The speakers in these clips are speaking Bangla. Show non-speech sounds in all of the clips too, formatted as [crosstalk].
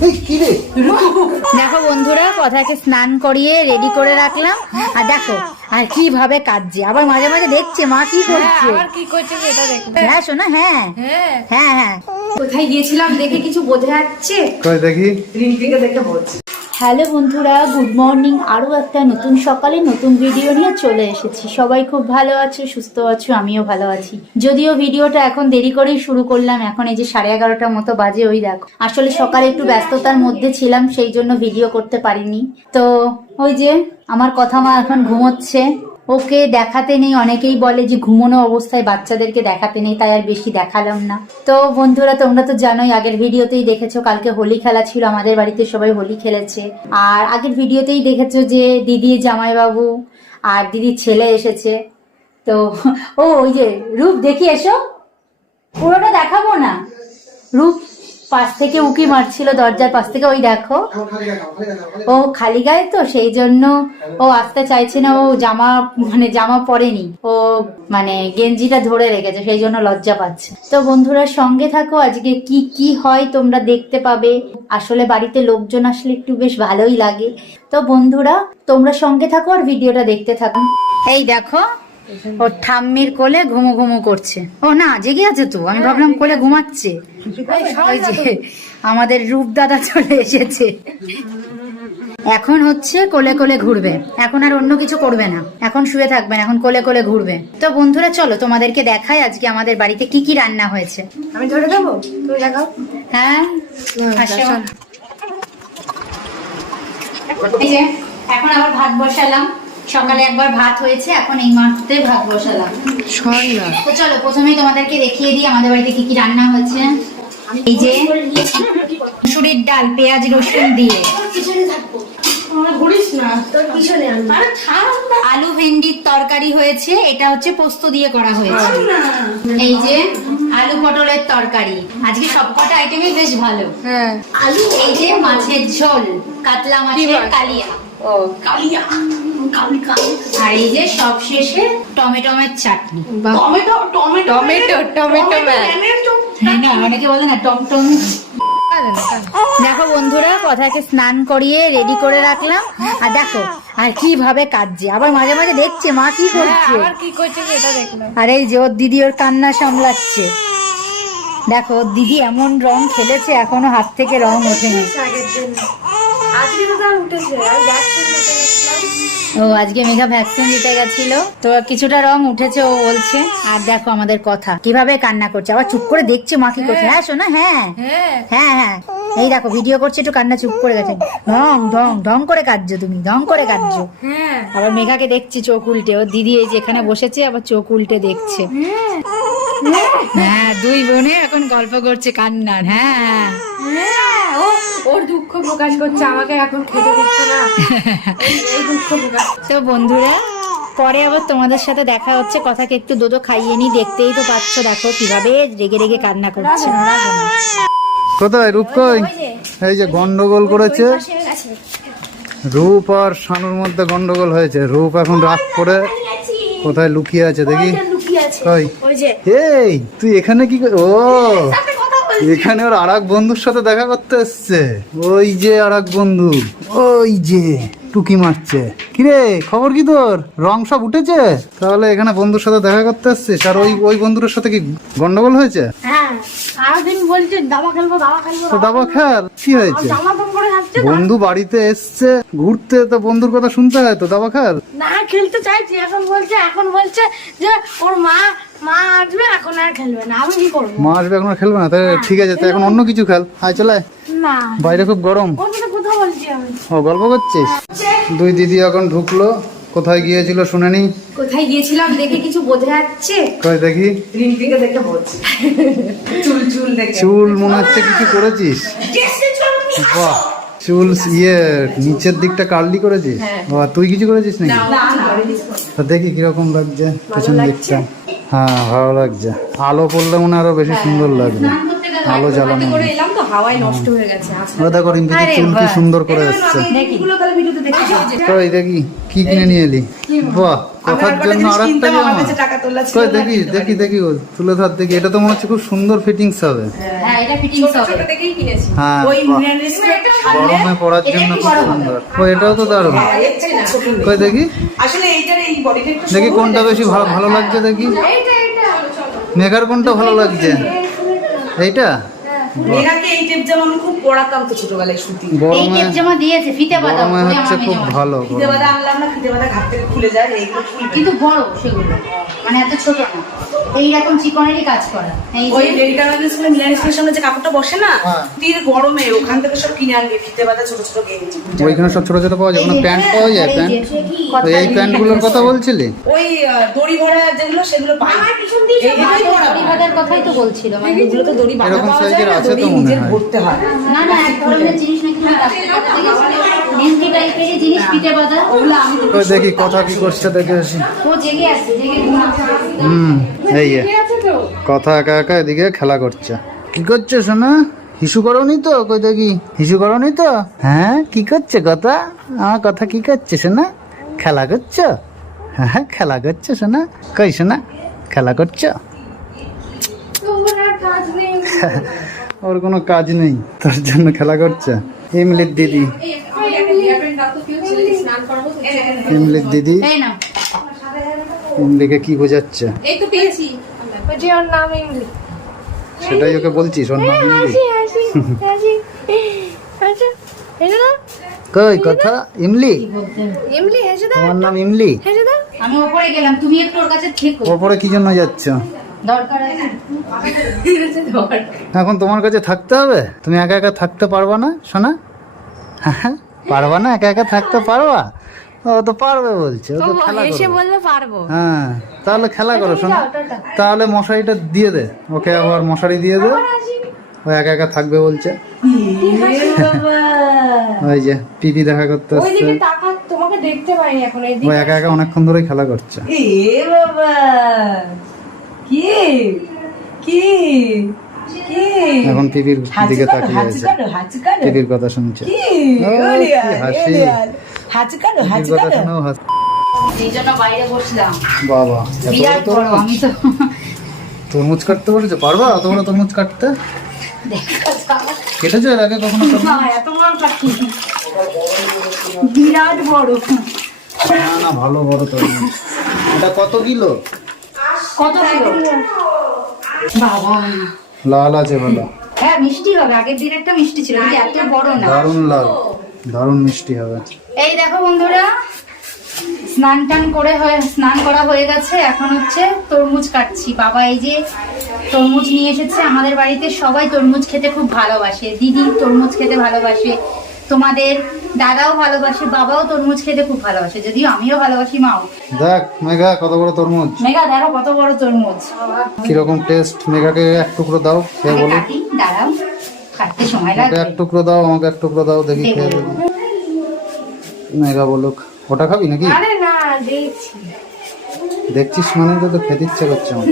এই কি রে? দেখো বন্ধুরা কথাকে স্নান করিয়ে রেডি করে রাখলাম। আর দেখো আর কীভাবে কাঁদছে। আবার মাঝে মাঝে দেখছে মা কি করছে? কি করছে সেটা দেখো হ্যাঁ শোনা হ্যাঁ। হ্যাঁ। হ্যাঁ হ্যাঁ। কোথায় গিয়েছিলাম দেখে কিছু বোঝা যাচ্ছে? দেখি। রিম্পিকে দেখে বলছি। হ্যালো বন্ধুরা, গুড মর্নিং। আরও একটা নতুন সকালে নতুন ভিডিও নিয়ে চলে এসেছি। সবাই খুব ভালো আছে, সুস্থ আছো, আমিও ভালো আছি। যদিও ভিডিওটা এখন দেরি করেই শুরু করলাম, এখন এই যে সাড়ে এগারোটার মতো বাজে ওই দেখো। আসলে সকালে একটু ব্যস্ততার মধ্যে ছিলাম, সেই জন্য ভিডিও করতে পারিনি। তো ওই যে আমার কথা মা এখন ঘুমোচ্ছে। ওকে দেখাতে নেই, অনেকেই বলে যে ঘুমোনো অবস্থায় বাচ্চাদেরকে দেখাতে নেই, তাই আর বেশি দেখালাম না। তো বন্ধুরা, তোমরা তো জানোই, আগের ভিডিওতেই দেখেছ, কালকে হোলি খেলা ছিল, আমাদের বাড়িতে সবাই হোলি খেলেছে। আর আগের ভিডিওতেই দেখেছ যে দিদি, জামাইবাবু আর দিদির ছেলে এসেছে। তো, ও, ওই যে রূপ, দেখি এসো। পুরোটা দেখাবো না? রূপ পাশ থেকে উকি মারছিল দরজার পাশ থেকে, ওই দেখো। ও খালি গায়ে তো, সেই জন্য ও আসতে চাইছে না, ও জামা মানে জামা পরেনি। ও মানে গেঞ্জিটা ধরে রেখেছে, সেই জন্য লজ্জা পাচ্ছে। তো বন্ধুরা, সঙ্গে থাকো, আজকে কি কি হয় তোমরা দেখতে পাবে। আসলে বাড়িতে লোকজন আসলে একটু বেশ ভালোই লাগে। তো বন্ধুরা, তোমরা সঙ্গে থাকো আর ভিডিওটা দেখতে থাকো। এই দেখো ওর ঠাম্মির কোলে ঘুমো ঘুমু করছে। ও না জেগে আছে তো আমি ভাবলাম কোলে ঘুমাচ্ছে। ওই যে আমাদের রূপ দাদা চলে এসেছে। এখন হচ্ছে কোলে কোলে ঘুরবে। এখন আর অন্য কিছু করবে না। এখন শুয়ে থাকবে না এখন কোলে কোলে ঘুরবে। তো বন্ধুরা চলো তোমাদেরকে দেখাই আজকে আমাদের বাড়িতে কি কি রান্না হয়েছে। আমি ধরে দেবো? তুমি দেখাও। হ্যাঁ? এখন আবার ভাত বসালাম। সকালে একবার ভাত হয়েছে এখন এই মাঠতে ভাত বসালাম। সর তো চলো প্রথমেই তোমাদেরকে দেখিয়ে দিই আমাদের বাড়িতে কি কি রান্না হয়েছে এই যে মুসুরির ডাল পেঁয়াজ রসুন দিয়ে। আলু ভেন্ডির তরকারি হয়েছে এটা হচ্ছে পোস্ত দিয়ে করা হয়েছে। এই যে আলু পটলের তরকারি আজকে সবকটা আইটেমই বেশ ভালো। হ্যাঁ। আলু এই যে মাছের ঝোল কাতলা মাছের মাছ? কালিয়া ও আর এই যে সব টমেটোমের চাটনি। টমেটো টমেটো টমেটো টমেটো হ্যাঁ না অনেকে বলে না টমটম। দেখো বন্ধুরা কথাকে স্নান করিয়ে রেডি করে রাখলাম। আর দেখো আর কীভাবে কাঁদছে। আবার মাঝে মাঝে দেখছে মা কি করছে? কি করছে আর এই যে ওর দিদি ওর কান্না সামলাচ্ছে। দেখো ওর দিদি এমন রং খেলেছে এখনও হাত থেকে রং ওঠেনি। ও আজকে মেঘা ভ্যাকসিন দিতে গেছিল। তো কিছুটা রং উঠেছে ও বলছে। আর দেখো আমাদের কথা। কীভাবে কান্না করছে? আবার চুপ করে দেখছে মা কি করছে। হ্যাঁ শোনা হ্যাঁ। হ্যাঁ। হ্যাঁ হ্যাঁ। এই দেখো ভিডিও করছে একটু কান্না চুপ করে গেছে। ঢং ঢং ঢং করে কাঁদছো তুমি ঢং করে কাঁদছো। হ্যাঁ। আবার মেঘাকে দেখছি চোখ উল্টে। ও দিদি এই যে এখানে বসেছে আবার চোখ উল্টে দেখছে। হ্যাঁ দুই বোনে এখন গল্প করছে কান্নার হ্যাঁ। হ্যাঁ, ওর দুঃখ প্রকাশ করছে আমাকে এখন খেতে দিচ্ছে না। এই- এই দুঃখ প্রকাশ তো বন্ধুরা পরে আবার তোমাদের সাথে দেখা হচ্ছে কথাকে একটু দোদো খাইয়ে নি দেখতেই তো পাচ্ছ দেখো কীভাবে রেগে রেগে কান্না করছে। কোথায় রূপ কই? এই যে গন্ডগোল করেছে? রূপ আর শানুর মধ্যে গন্ডগোল হয়েছে। রূপ এখন রাগ করে কোথায় লুকিয়ে আছে দেখি। ওই যে। এই তুই এখানে কি ও। এখানে ওর আর বন্ধুর সাথে দেখা করতে এসছে। ওই যে আর বন্ধু। ওই যে টুকি মারছে। কিরে খবর কি তোর? রং সব উঠেছে? তাহলে এখানে বন্ধুর সাথে দেখা করতে এসছিস আর ওই ওই বন্ধুর সাথে কি গন্ডগোল হয়েছে? হ্যাঁ দাবা খেল। কি হয়েছে? বন্ধু বাড়িতে এসছে ঘুরতে তো বন্ধুর কথা শুনতে হয় তো দাবা খেল। না খেলতে চাইছি এখন বলছে এখন বলছে যে ওর মা মা আসবে এখন আর খেলবে না আমি কি করব? মা আসবে এখন আর খেলবে না তাহলে ঠিক আছে তো এখন অন্য কিছু খেল। আয় চলে না। বাইরে খুব গরম। ও গল্প করছিস? দুই দিদি এখন ঢুকলো কোথায় গিয়েছিল শুনে নি? কোথায় গিয়েছিলাম দেখে কিছু বোঝা যাচ্ছে? কই দেখি? রিম্পিকে দেখে বলছি। চুল চুল দেখে। চুল মনে হচ্ছে কিছু করেছিস? বাহ চুল ইয়ে নিচের দিকটা কার্লি করেছিস? বাহ তুই কিছু করেছিস নাকি? না দেখি কীরকম লাগছে পেছন দিকটা। হ্যাঁ ভালো লাগছে। আলো পড়লে মনে হয় আরও বেশি সুন্দর লাগবে। আলো জ্বালানো করে এলাম তো হাওয়ায় নষ্ট হয়ে গেছে আচ্ছা। দেখো চুল কি সুন্দর করে এসছে এগুলো তাহলে ভিডিওতে দেখেছি কই দেখি কি কিনে নিয়ে এলি? বাহ কথার জন্য জিনিস আর আমার কাছে টাকা তোলা ছিল দেখি দেখি দেখি ও, তুলে ধর দেখি। এটা তো মনে হচ্ছে খুব সুন্দর ফিটিংস হবে। হ্যাঁ এটা ফিটিংস হবে। থেকেই কিনেছি। হ্যাঁ ওই গরমে পড়ার জন্য খুব সুন্দর। ও এটাও তো দারুণ। কই দেখি। আসলে এইটার এই বডিটা দেখি কোনটা বেশি ভালো ভালো লাগছে দেখি। মেঘার কোনটা ভালো লাগছে? এইটা? মেঘাকে এই টেপ জামা আমি খুব পড়াতাম তো ছোটবেলায় সুতি। এই টেপ জামা দিয়েছে ফিতে বাঁধা গরমে আমার খুব ভালো ফিতে বাঁধা আনলাম না ফিতে বাঁধা ঘাট থেকে খুলে যায় এইগুলো কিন্তু বড় সেগুলো মানে এত ছোট না। এইরকম চিকনেরই কাজ করা। ওই যে লেডিকানন্দ স্কুলে মিলান স্কুলের সামনে যে কাপড়টা বসে না হ্যাঁ। তীর গরমে ওখান থেকে সব কিনে আনবে ফিতে বাঁধা ছোট ছোট গেঞ্জি। ওইখানে সব ছোট ছোট পাওয়া যায় ওখানে প্যান্ট পাওয়া যায় এই প্যান্ট? এই প্যান্টগুলোর কথা বলছিলি? ওই দড়ি ভরা যেগুলো সেগুলো পাই এই দড়ি বাঁধার কথাই তো বলছিল মানে এগুলো তো দড়ি বাঁধা পাওয়া যায় এর না। আছে তো মনে হয়। ভরতে হয়। না না এক ধরনের জিনিস নাকি জিনিস বাঁধা ওগুলো আমি তো কই দেখি কথা কি করছে দেখে আসি। ও জেগে আছে জেগে হুম এই কথা একা একা এদিকে খেলা করছে। কি করছে শোনা হিসু করনি তো? কই দেখি। হিসু করনি তো? হ্যাঁ কি করছে কথা? আমার কথা কি করছে শোনা খেলা করছ? হ্যাঁ হ্যাঁ, খেলা করছ শোনা কই শোনা খেলা করছ? [laughs] ওর কোনো কাজ নেই। তোর জন্য খেলা করছে। ইমলির দিদি। ইমলির দিদি। এই না ইমলিকে কি বোঝাচ্ছে? এই তো পেয়েছি। ওই যে ওর নাম ইমলি সেটাই ওকে বলছিস ওর নাম ইমলি কই কথা? ইমলি ইমলি হেসে দাও তোমার নাম ইমলি হেসে দাও। আমি ওপরে গেলাম তুমি একটু ওর কাছে থেকো। ওপরে কি জন্য যাচ্ছ? এখন তোমার কাছে থাকতে হবে? তুমি একা একা থাকতে পারবা না শোনা হ্যাঁ? পারবা না? একা একা থাকতে পারবা? ও তো পারবে বলছে ও তো খেলা বললে পারব। হ্যাঁ তাহলে খেলা করো শোনা তাহলে মশারিটা দিয়ে দে ওকে আবার মশারি দিয়ে দে। ও একা একা থাকবে বলছে। ওই যে টিভি দেখা করতে আসছে। তোমাকে দেখতে পাইনি এখন ও একা একা অনেকক্ষণ ধরেই খেলা করছে। এ বাবা। কি? এখন টিভির দিকে তাকিয়ে আছে। কথা শুনছে। হাসি। হাঁচি কাটো হাঁচি কথা কাটো। এই জন্য বাইরে বসলাম। বাবা বিরাট বড় বড় তরমুজ? আমি তো তরমুজ কাটতে পারছ পারবা বড় তরমুজ কাটতে? কেটেছো এর আগে কখনো এত বড় কাটি বিরাট বড়। না না ভালো বড় তরমুজ। এটা কত কিলো? কত কিলো বাবা। লাল আছে ভালো। হ্যাঁ মিষ্টি হবে। আগের দিন একটা মিষ্টি ছিল কিন্তু এত বড় না। দারুণ লাল। দারুণ মিষ্টি হবে। এই দেখো বন্ধুরা স্নান টান করে হয়ে স্নান করা হয়ে গেছে। এখন হচ্ছে তরমুজ কাটছি। বাবা এই যে তরমুজ নিয়ে এসেছে আমাদের বাড়িতে। সবাই তরমুজ খেতে খুব ভালোবাসে। দিদি তরমুজ খেতে ভালোবাসে। তোমাদের দাদাও ভালোবাসে বাবাও তরমুজ খেতে খুব ভালোবাসে যদিও আমিও ভালোবাসি মাও। দেখ মেঘা কত বড় তরমুজ। মেঘা দেখো কত বড় তরমুজ। কীরকম টেস্ট মেঘাকে এক টুকরো দাও খেয়ে বলো দাঁড়াও কাটতে সময় ওকে এক টুকরো দাও আমাকে এক টুকরো দাও দেখি। খেয়ে মেঘা বলুক ওটা খাবি নাকি? আরে না দেখছি। দেখছিস মানে তো তো খেতে ইচ্ছে করছে আমার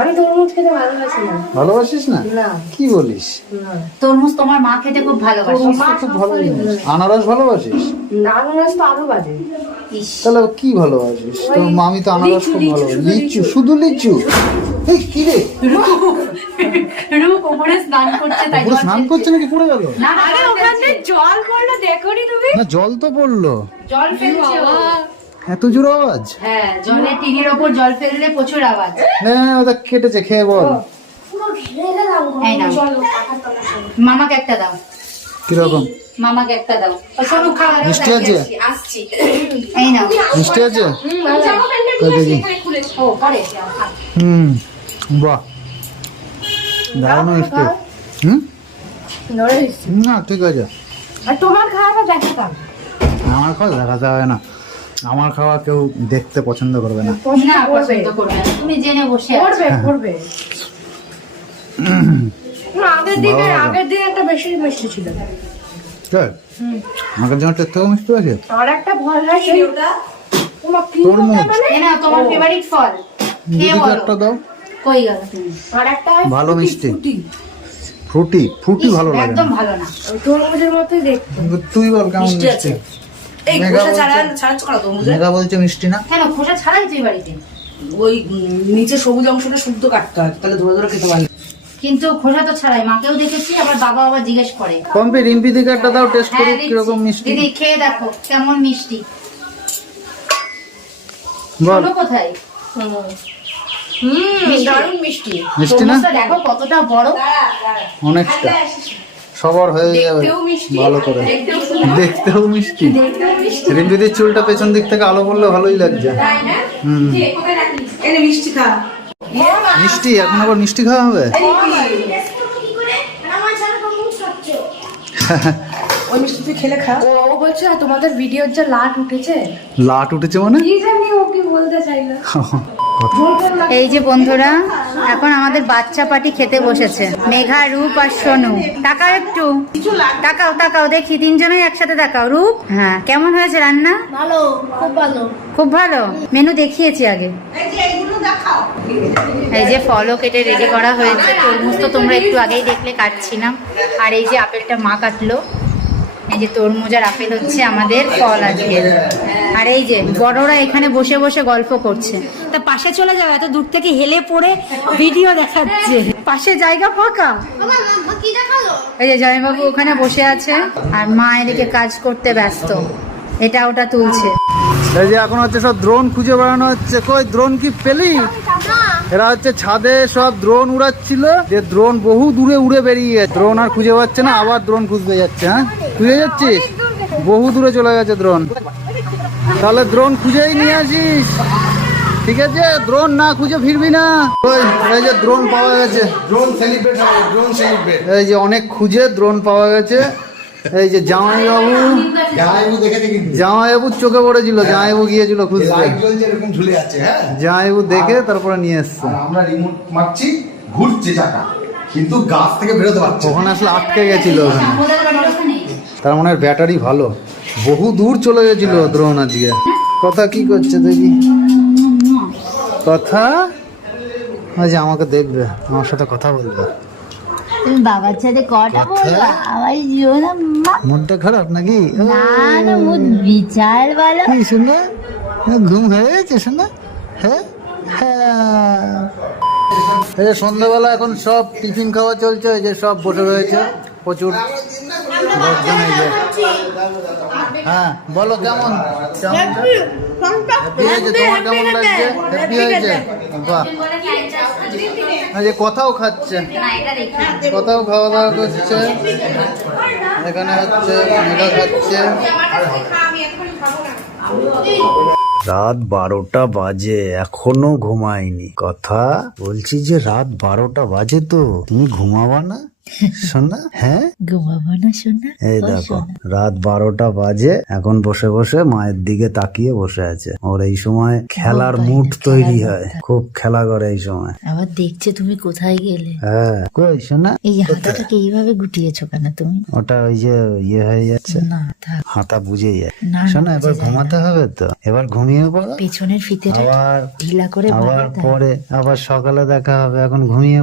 আমি তরমুজ খেতে ভালোবাসি না। ভালোবাসিস না? কি বলিস? তরমুজ তোমার মা খেতে খুব ভালোবাসে। খুব ভালো আনারস ভালোবাসিস? আনারস তো আরও বাজে। তাহলে কি ভালোবাসিস? তোর মামি তো আনারস খুব ভালো লিচু শুধু লিচু? এই কি রে? স্নান করছে তাই জল স্নান করছে নাকি পড়ে গেল? না আরে ওখান জল পড়ল দেখোনি তুমি? না জল তো পড়ল। জল ফেলছে। এত জোর আওয়াজ? হ্যাঁ টিনের ওপর জল ফেললে প্রচুর আওয়াজ। না ওটা কেটেছে খেয়ে বল। মামাকে একটা দাও। কীরকম? মামাকে একটা দাও। ও খাওয়া মিষ্টি আছে? আসছি। [coughs] এই নাও। মিষ্টি আছে? কই দেখি। ও পরে খা। হুম বাহ। দারুণ মিষ্টি। হুম? না ঠিক আছে। আর তোমার খাওয়াটা দেখাতাম। আমার খাওয়া দেখাতে হবে না। আমার খাওয়া কেউ দেখতে পছন্দ করবে না। না পছন্দ করবে তুমি জেনে বসে করবে করবে। আগের দিকে আগের দিন একটা বেশি মিষ্টি ছিল। মিষ্টি আছে আর একটা হয় তরমুজ তোমার ফেভারিট ফল। একটা দাও। কই গেল আর একটা ভালো মিষ্টি। ফ্রুটি। ফ্রুটি ভালো লাগে। একদম ভালো না। তরমুজের মতোই দেখতে। তুই বল কেমন মিষ্টি। আছে। এই মেঘা খোসা বলছে- ছাড়া ছাড়াচ্ছ কেন তরমুজে মেঘা বলছে মিষ্টি না? কেন খোসা ছাড়াই তুই বাড়িতে। ওই নিচে সবুজ অংশটা শুদ্ধ কাটতে হয় তাহলে ধরে ধরে খেতে পারি কিন্তু খোসা তো ছাড়াই মাকেও দেখেছি আবার বাবা আবার জিজ্ঞেস করে। পম্পি রিম্পি দিকে একটা দাও টেস্ট হ্যাঁ, করি কীরকম মিষ্টি। দিদি খেয়ে দেখো কেমন মিষ্টি। বল। কোথায়? হুম। দারুণ মিষ্টি। মিষ্টি না? দেখো কতটা বড়। অনেকটা। সবার হয়ে যাবে। ভালো করে। দেখতেও মিষ্টি। দেখতেও মিষ্টি। রিম্পিদির চুলটা পেছন দিক থেকে আলো পড়লে ভালোই লাগছে। হুম। মিষ্টি খা। মিষ্টি? এখন আবার মিষ্টি খাওয়া হবে? [laughs] ওই মিষ্টি খেলে খা। ও ও বলছে তোমাদের ভিডিওর যে লাট উঠেছে। লাট উঠেছে মানে? কি জানি ও কি বলতে চাইলো। [laughs] এই যে বন্ধুরা এখন আমাদের বাচ্চা পাটি খেতে বসেছে। মেঘা রূপ আর সোনু। তাকাও একটু। তাকাও তাকাও দেখি তিনজনেই একসাথে তাকাও। রূপ? হ্যাঁ কেমন হয়েছে রান্না? ভালো খুব ভালো। খুব ভালো? মেনু দেখিয়েছি আগে। এই যে ফলও কেটে রেডি করা হয়েছে। তরমুজ তো তোমরা একটু আগেই দেখলে কাটছিলাম আর এই যে আপেলটা মা কাটলো। এই যে তরমুজ আর আপেল হচ্ছে আমাদের ফল আজকে। আর এই যে বড়রা এখানে বসে বসে গল্প করছে। তা পাশে চলে যাও এত দূর থেকে হেলে পড়ে ভিডিও দেখাচ্ছে। পাশে জায়গা ফাঁকা। এই যে জয়বাবু ওখানে বসে আছে আর মা এদিকে কাজ করতে ব্যস্ত। এটা ওটা তুলছে। এই যে এখন হচ্ছে সব দ্রোন খুঁজে বেড়ানো হচ্ছে। কই দ্রোন কি পেলি? এরা হচ্ছে ছাদে সব দ্রোন উড়াচ্ছিল। যে দ্রোন বহু দূরে উড়ে বেরিয়ে গেছে। দ্রোন আর খুঁজে পাচ্ছে না আবার দ্রোন খুঁজতে যাচ্ছে হ্যাঁ? খুঁজে যাচ্ছিস? বহু দূরে চলে গেছে দ্রোন তাহলে দ্রোন খুঁজেই নিয়ে আসিস। ঠিক আছে? দ্রোন না খুঁজে ফিরবি না। ওই এই যে দ্রোন পাওয়া গেছে। ড্রোন সেলিব্রেট হবে ড্রোন সেলিব্রেট এই যে অনেক খুঁজে দ্রোন পাওয়া গেছে। এই যে জামাইবাবু। জামাইবু দেখেছে কিন্তু। জামাইবাবুর চোখে পড়েছিল জামাইবাবু গিয়েছিল খুঁজতে। লাইট জ্বলছে এরকম ঝুলে আছে হ্যাঁ। জামাইবাবু দেখে তারপরে নিয়ে এসছে। আমরা রিমোট মারছি ঘুরছে চাকা। কিন্তু গাছ থেকে বেরোতে পারছে ওখানে আসলে আটকে গেছিল ওখানে। তার মানে ব্যাটারি ভালো। বহু দূর চলে গেছিল দ্রোণ আজকে। কথা কি করছে দেখি? কথা? ওই যে আমাকে দেখবে আমার সাথে কথা বলবে। বাবার সাথে মনটা খারাপ নাকি? না না মুখ বিচার ভালো কি শোনা ঘুম হয়ে শোনা হ্যাঁ? হ্যাঁ। এই সন্ধ্যাবেলা এখন সব টিফিন খাওয়া চলছে এই যে সব বসে রয়েছে প্রচুর। হ্যাঁ বলো কেমন? কেমন? হ্যাপি হয়েছে? তোমার কেমন লাগছে? হ্যাপি হয়েছে? বাহ। যে কথাও খাচ্ছে? কথাও খাওয়া দাওয়া করছে? এখানে হচ্ছে মেঘা খাচ্ছে। রাত বারোটা বাজে এখনও ঘুমায়নি। কথা বলছি যে রাত বারোটা বাজে তো তুমি ঘুমাবা না? শোনা হ্যাঁ? ঘুমাবো না শোনা এই দেখো রাত বারোটা বাজে এখন বসে বসে মায়ের দিকে তাকিয়ে বসে আছে। ওর এই সময় খেলার মুড তৈরি হয় খুব খেলা করে এই সময়। আবার দেখছে তুমি কোথায় গেলে। হ্যাঁ। কই শোনা এই হাতাটাকে এইভাবে গুটিয়েছো কেন তুমি? ওটা ওই যে ইয়ে হয়ে যাচ্ছে। না হাতা বুঝে যায়। শোনা এবার ঘুমাতে হবে তো? এবার ঘুমিয়ে পড়ো। পেছনের ফিতেটা আবার ঢিলা করে আবার পরে আবার সকালে দেখা হবে এখন ঘুমিয়ে।